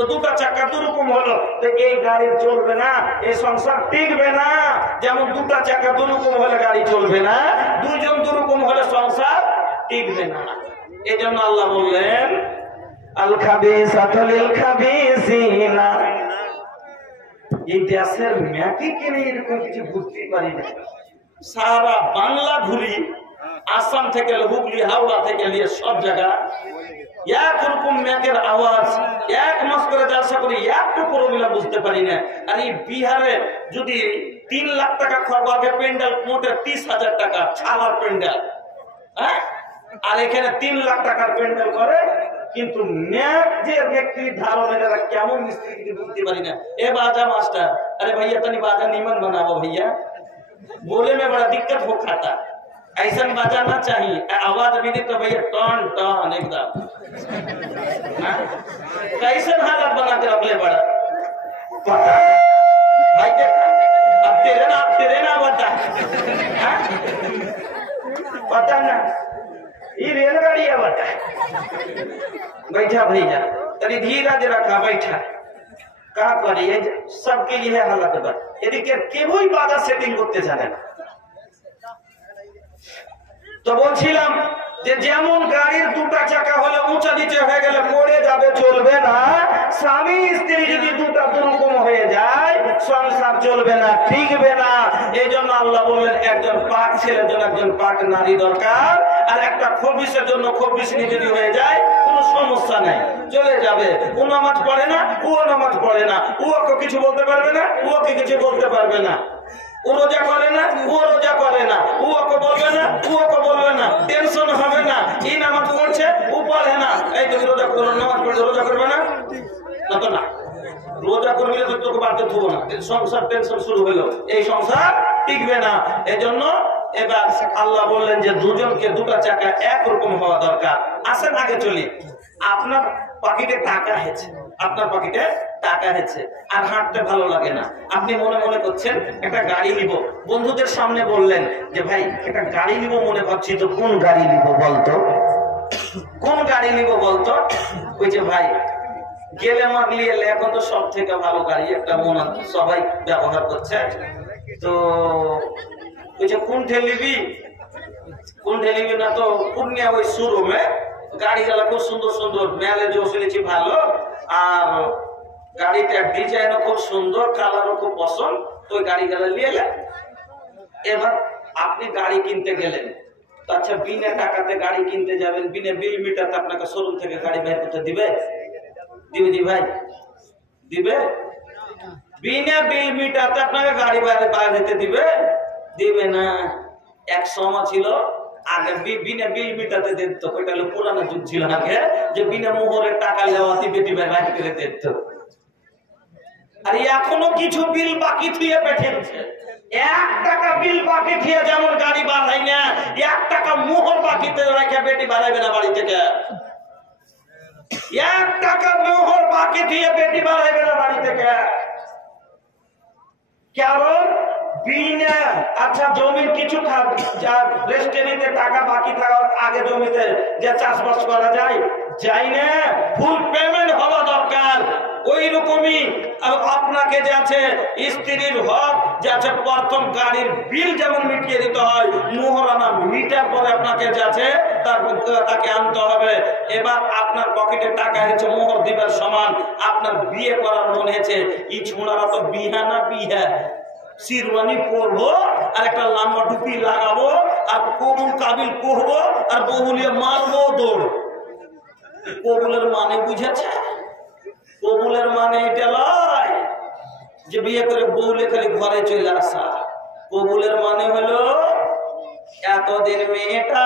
তো দুটা চাকা দুরকম হলো, তো এই গাড়ি চলবে না, এই সংসার টিকবে না। যেমন দুটা চাকা দুরকম হলে গাড়ি চলবে না, দুইজন দুরকম হলে সংসার টিকবে না। এই জন্য আল্লাহ বললেন আল খাবিসাতু লিল খাবিসিনা। এই দেশের ম্যাকি কিনে এরকম কিছু বুঝতে পারি না। সারা বাংলা ঘুরি, আসাম থেকে হুগলি হাওড়া থেকে নিয়ে সব জায়গা একরকম ম্যাকের আওয়াজ, এক মাস করে জালসা করি, একটু প্রবলেম বুঝতে পারি না। আর এই বিহারে যদি 3 লাখ টাকা খরচ হবে প্যান্ডেল, মোটে 30,000 টাকা ছালার প্যান্ডেল, হ্যাঁ, আর এখানে 3 লাখ টাকার প্যান্ডেল করে। কিন্তু ম্যাক যে ব্যক্তি ধারণের কেমন মিস্ত্রি বুঝতে পারি না। এ बाजा मास्टर, अरे भैया तनी बाजा नीमन बनाओ भैया, बोले में बड़ा दिक्कत हो खाता, ऐसा बजाना चाहिए, आवाज भी नहीं तो भैया टन टन एकदम। कैसे हालत बनाते अगले बड़ा पता भाई, अब तेरे ना बता, पता ना ये रेलगाड़ी है बता। बैठा भैया तरी धीरज रखा, बैठा का करी सबके लिए हालत बा। यदि কেবই বাধা সেটিং করতে জানে না। তো বলছিলাম যে যেমন গাড়ির দুটা চাকা হলে উঁচা নিচে হয়ে গেলে পড়ে যাবে, চলবে না। স্বামী স্ত্রী যদি দুটা দুরকম হয়ে যায় সংসার চলবে না, টিকবে না। এই জন্য আল্লাহ বললেন একজন পাক ছেলের জন্য একজন পাক নারী দরকার, আর একটা খবিসের জন্য খবিসনি যদি হয়ে যায় কোনো সমস্যা নেই, চলে যাবে। ও নামাজ পড়ে না, ও নামাজ পড়ে না, ও ওকে কিছু বলতে পারবে না, ও ওকে কিছু বলতে পারবে না। ও রোজা করে না, ও রোজা করে না, ও ওকে বলবে না, ও ওকে বলবে না, টেনশন হবে না। এই নামাজ পড়ছে, ও পড়ে না, এই তুমি রোজা করো, নামাজ পড়ছে রোজা করবে না, না তো না, রোজা করবে তো তোকে বাড়তে থবো না। সংসার টেনশন শুরু হলো, এই সংসার টিকবে না। এজন্য এবার আল্লাহ বললেন যে দুজনকে দুটা চাকা একরকম হওয়া দরকার। আসেন আগে চলি। আপনার পকেটে টাকা আছে, আপনার পকেটে টাকা আছে, আর হাঁটতে ভালো লাগে না, আপনি মনে মনে করছেন একটা গাড়ি নিব। বন্ধুদের সামনে বললেন যে ভাই একটা গাড়ি নিব মনে করছি, তো কোন গাড়ি নিব বলতো, কোন গাড়ি নিব বলতো। ওই যে ভাই গেলে মাগলিয়ে এখন তো সব থেকে ভালো গাড়ি একটা মনে সবাই ব্যবহার করছে। তো ওই যে কোন ঠেলিবি না, তো পূর্ণিয়া ওই শোরুমে গাড়ি গেলা খুব সুন্দর সুন্দর, মেলে শুনেছি ভালো, আর গাড়িটার ডিজাইনও খুব সুন্দর, কালারও খুব পছন্দ। তো ওই গাড়ি গেলা নিয়ে এলেন। এবার আপনি গাড়ি কিনতে গেলেন, তো আচ্ছা বিনা টাকাতে গাড়ি কিনতে যাবেন, বিনা বিল মিটারতে আপনাকে শোরুম থেকে গাড়ি বের করতে দিবে? দিবে ভাই, দিবে? বিনা বিল মিটারতে আপনাকে গাড়ি বাইরে দিতে দিবে? দিবে না। এক সময় ছিল আগে বিনা বিল মিটাতে দিত, ওইটা হলো পুরানো যুগ ছিল আগে, যে বিনা মোহরের টাকা লেওয়াতে বেটি বাইরে করে দিত। আর এখনো কিছু বিল বাকি থুয়ে পেঠেছে, 1 টাকা বিল বাকি থুয়ে যেমন গাড়ি বাড়াই না, 1 টাকা মোহর বাকিতে রেখে বেটি বাড়াইবে না বাড়ি থেকে। 1 টাকা মোহর বাকি থুয়ে বেটি বাড়াইবে না বাড়ি থেকে। কারণ বিনা আচ্ছা জমির কিছু রেস্টুরেন্টে টাকা বাকি থাকার আগে জমিতে যে চাষবাস করা যায় না, ফুল পেমেন্ট হওয়া দরকার। ওই রকমই আপনাকে যে আছে স্ত্রীর হক যে আছে, প্রথম গাড়ির বিল যেমন মিটিয়ে দিতে হয়, মোহরানা মিটার পরে আপনাকে যে আছে তাকে আনতে হবে। এবার আপনার পকেটে টাকা হয়েছে, মোহর দিবার সমান। আপনার বিয়ে করার মনে হয়েছে, ই ছোঁড়ারা তো বিহা না বিহা, শিরওয়ানি পরবো আর একটা লম্বা টুপি লাগাবো আর কবুল কাবিল করবো আর বহুলিয়ে মারবো দৌড়। কবুলের মানে বুঝেছে? কবুলের মানে এটা লয় যে বিয়ে করে বউলে খালি ঘরে চলে আসা। কবুলের মানে হলো এতদিন মেয়েটা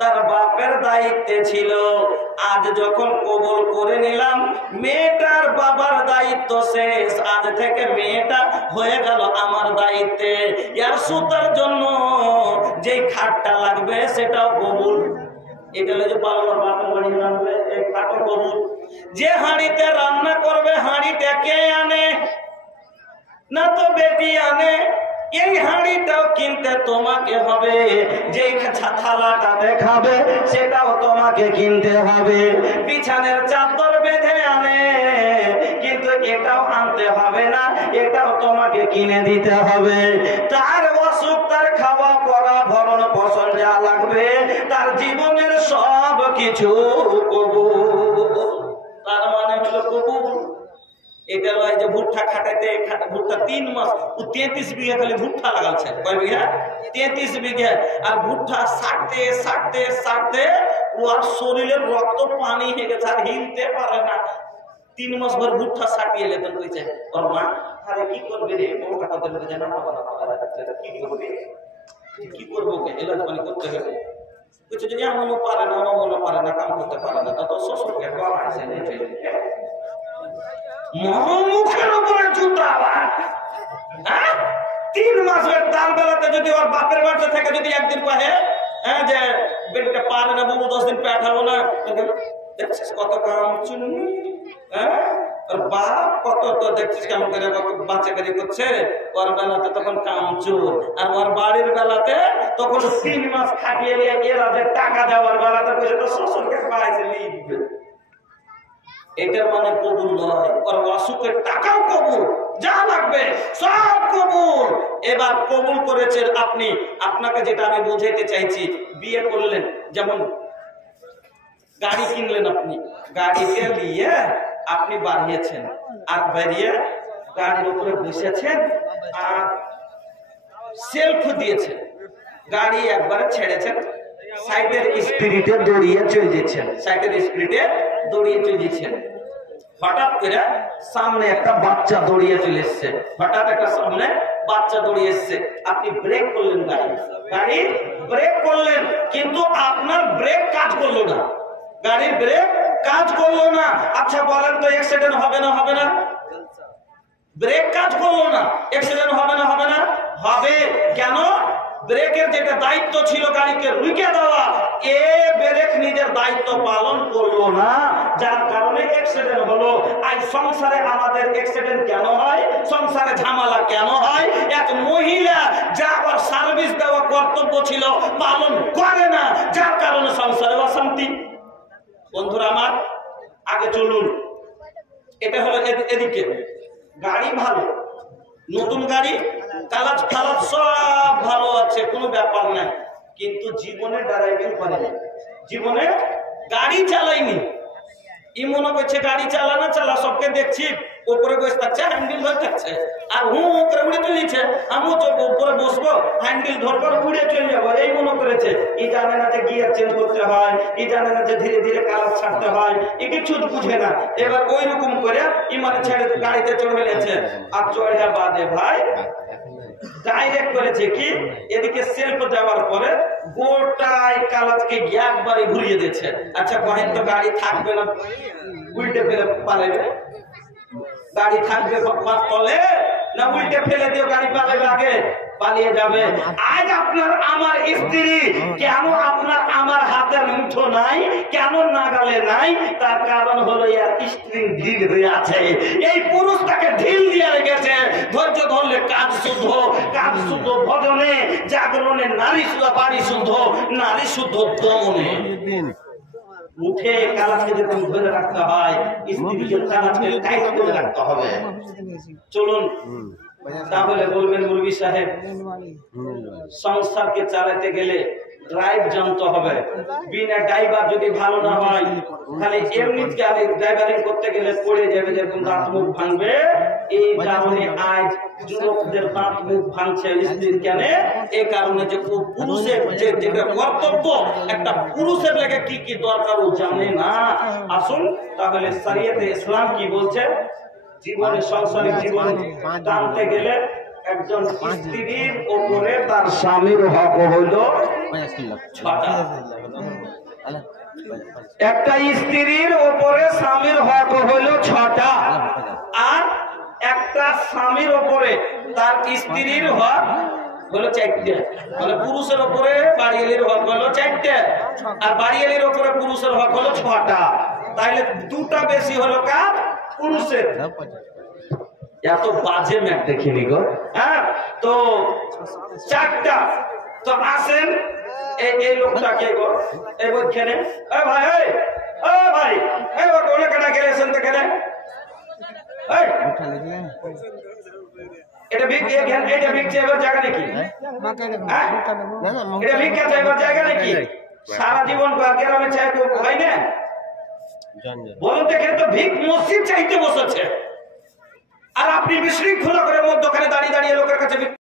তার বাপের দায়িত্বে ছিল, আজ যখন কবুল করে নিলাম মেয়েটার বাবার দায়িত্ব শেষ, আজ থেকে মেয়েটা হয়ে গেল আমার দায়িত্বে। এর সুতার জন্য যে খাটটা লাগবে সেটাও কবুল। এটা হলো যে পালমার বাপের বাড়ি রান্না, এই খাটও কবুল। যে হাঁড়িতে রান্না করবে হাঁড়িটা কে আনে? না তো বেটি আনে। এই হাঁড়িটাও কিনতে তোমাকে হবে, যে থালাটা দেখাবে সেটাও তোমাকে কিনতে হবে। বিছানের চাদর বেঁধে আনে, এটাও আনতে হবে না, এটাও তোমাকে কিনে দিতে হবে। তার অসুখ, তার খাওয়া পড়া ভরণ পোষণ যা লাগবে, তার জীবনের সব কিছু কবুল। তার মানে হলো কবুল। এটা লয় যে ভুট্টা খাটাইতে ভুট্টা 3 মাস, ও 33 বিঘা খালি ভুট্টা লাগাচ্ছে। কয় বিঘা? 33 বিঘা। আর ভুট্টা সারতে সারতে সারতে ওর শরীরের রক্ত পানি হয়ে গেছে, আর হিলতে পারে না। 3 মাস ভর ভুট্টা সাটিয়ে লেতেন কইছে ওর মা, আরে কি করবে রে, বড় টাকা দিতে জানা না, কি করবে, কি করবো, এলাজ পানি করতে হবে। কইছে যে আমারও পারে না, আমারও পারে না, কাম করতে পারে না। তো শ্বশুরকে করাইছে মুখের উপরে জুতা। আবার 3 মাসের তার বেলাতে যদি ওর বাপের বাড়িতে থেকে যদি একদিন কহে যে বেটিটা পারে না বাবু, 10 দিন পেটাবো না, দেখছিস কত কাম চুনি, ওর বাপ কত তো দেখছিস কেমন করে বাচ্চাকারি করছে। ওর বেলাতে তখন কাম চোর, আর ওর বাড়ির বেলাতে তখন 3 মাস খাটিয়ে নিয়ে এরা যে টাকা দেওয়ার বেলাতে তো শ্বশুরকে পাইছে লিখবে। এটার মানে কবুল নয়, ওর অসুখের টাকাও কবুল, যা লাগবে সব কবুল। এবার কবুল করেছেন আপনি। আপনাকে যেটা আমি বোঝাইতে চাইছি, বিয়ে করলেন, যেমন গাড়ি কিনলেন, আপনি গাড়িতে নিয়ে আপনি বাড়িয়েছেন, আর বেরিয়ে গাড়ির উপরে বসেছেন আর সেলফ দিয়েছেন, গাড়ি একবারে ছেড়েছেন, সাইডের স্পিরিটে দৌড়িয়ে চলে যাচ্ছেন, সাইডের স্পিরিটে দৌড়িয়ে চলে যাচ্ছেন। হঠাৎ করে সামনে একটা বাচ্চা দৌড়িয়ে চলে এসছে, হঠাৎ একটা সামনে বাচ্চা দৌড়িয়ে এসছে, আপনি ব্রেক করলেন, গাড়ি ব্রেক করলেন, কিন্তু আপনার ব্রেক কাজ করলো না, গাড়ির ব্রেক কাজ করলো না। আচ্ছা বলেন তো অ্যাক্সিডেন্ট হবে না? হবে না? ব্রেক কাজ করলো না, অ্যাক্সিডেন্ট হবে না? হবে না? হবে। কেন? ব্রেকের যেটা দায়িত্ব ছিল গাড়িকে রুকে দেওয়া, এ ব্রেক নিজের দায়িত্ব পালন করলো না, যার কারণে অ্যাক্সিডেন্ট হলো। আজ সংসারে আমাদের অ্যাক্সিডেন্ট কেন হয়, সংসারে ঝামেলা কেন হয়? এক মহিলা যা ওর সার্ভিস দেওয়া কর্তব্য ছিল পালন করে না, যার কারণে সংসারে অশান্তি। বন্ধুরা আমার, আগে চলুন। এটা হলো এদিকে গাড়ি ভালো, নতুন গাড়ি, কালাজ ফালাজ সব ভালো আছে, কোনো ব্যাপার নাই, কিন্তু জীবনে ড্রাইভিং করেনি, জীবনে গাড়ি চালাইনি। ই মনে করছে গাড়ি চালা না চালা, সবকে দেখছি উপরে বসে থাকছে, হ্যান্ডেল ধরে থাকছে, আর উপরে উড়ে চলেছে, আমিও উপরে বসবো, হ্যান্ডেল ধরবো, উড়ে চলে যাবো, এই মনে করেছে। ই জানে না যে গিয়ার চেঞ্জ করতে হয়, ই জানে না যে ধীরে ধীরে কালার ছাড়তে হয়, ই কিছু বুঝে না। এবার ওই রকম করে ই মানে ছেড়ে গাড়িতে চড়ে ফেলেছে, আর চড়ে বাদে ভাই ডাইরেক্ট করেছে কি, এদিকে সেলফ দেওয়ার পরে গোটাই কালাজকে একবারে ঘুরিয়ে দিয়েছে। আচ্ছা কহেন তো গাড়ি থাকবে না, উল্টে ফেলে পালাবে? গাড়ি থাকবে তলে না উল্টে ফেলে দিও গাড়ি পালাবে? আগে পালিয়ে যাবে। আজ আপনার আমার স্ত্রী কেন আপনার আমার হাতের মুঠো নাই, কেন নাগালে নাই? তার কারণ হলো এর স্ত্রী ঢিল হয়ে আছে, এই পুরুষ তাকে ঢিল দিয়ে রেখেছে। ধৈর্য ধরলে কাজ শুদ্ধ, কাজ শুদ্ধ ভজনে, জাগরণে নারী শুদ্ধ, বাড়ি শুদ্ধ, নারী শুদ্ধ দমনে। উঠে কালাজকে যেরকম ধরে রাখতে হয়, স্ত্রীকে কালাজকে টাইট করে রাখতে হবে। চলুন, তাহলে বলবেন মুরগি সাহেব, সংসারকে চালাতে গেলে ড্রাইভ জানতে হবে। বিনা ড্রাইভার যদি ভালো না হয়, তাহলে এমনি ড্রাইভারিং করতে গেলে পড়ে যাবে, যেরকম দাঁত মুখ ভাঙবে। এই কারণে আজ যুবকদের দাঁত মুখ ভাঙছে স্ত্রীর কেন? এই কারণে যে পুরুষের যেটা কর্তব্য, একটা পুরুষের লেগে কি কি দরকার ও জানে না। আসুন তাহলে শরীয়তে ইসলাম কি বলছে, জীবনে সংসারিক জীবন টানতে গেলে একজন স্ত্রীর উপরে তার স্বামীর হক হইল 6টা। একটা স্ত্রীর উপরে স্বামীর হক হইল 6টা, আর একটা স্বামীর উপরে তার স্ত্রীর হক হলো 4টে। মানে পুরুষের উপরে বাড়িয়ালির হক হলো 4টে, আর বাড়িয়ালির উপরে পুরুষের হক হলো 6টা। তাইলে 2টা বেশি হলো কার? পুরুষের। এত বাজে ম্যাচ দেখিনি গো। হ্যাঁ, তো 4টা। তো আসেন এই লোকটাকে গো, এই বইখানে, এ ভাই, এ ভাই, এই ওটা কেনা গেলেছেন তো কেন? এই, এটা ভিক এটা ভিক চাইবার জায়গা নাকি? হ্যাঁ? এটা ভিক্ষা চাইবার জায়গা নাকি? সারা জীবন গ্রামে চাইবে হয় না? বলুন দেখেন তো, ভিক মসজিদ চাইতে বসেছে আর আপনি বিশৃঙ্খলা করে মধ্যখানে দাঁড়িয়ে দাঁড়িয়ে লোকের কাছে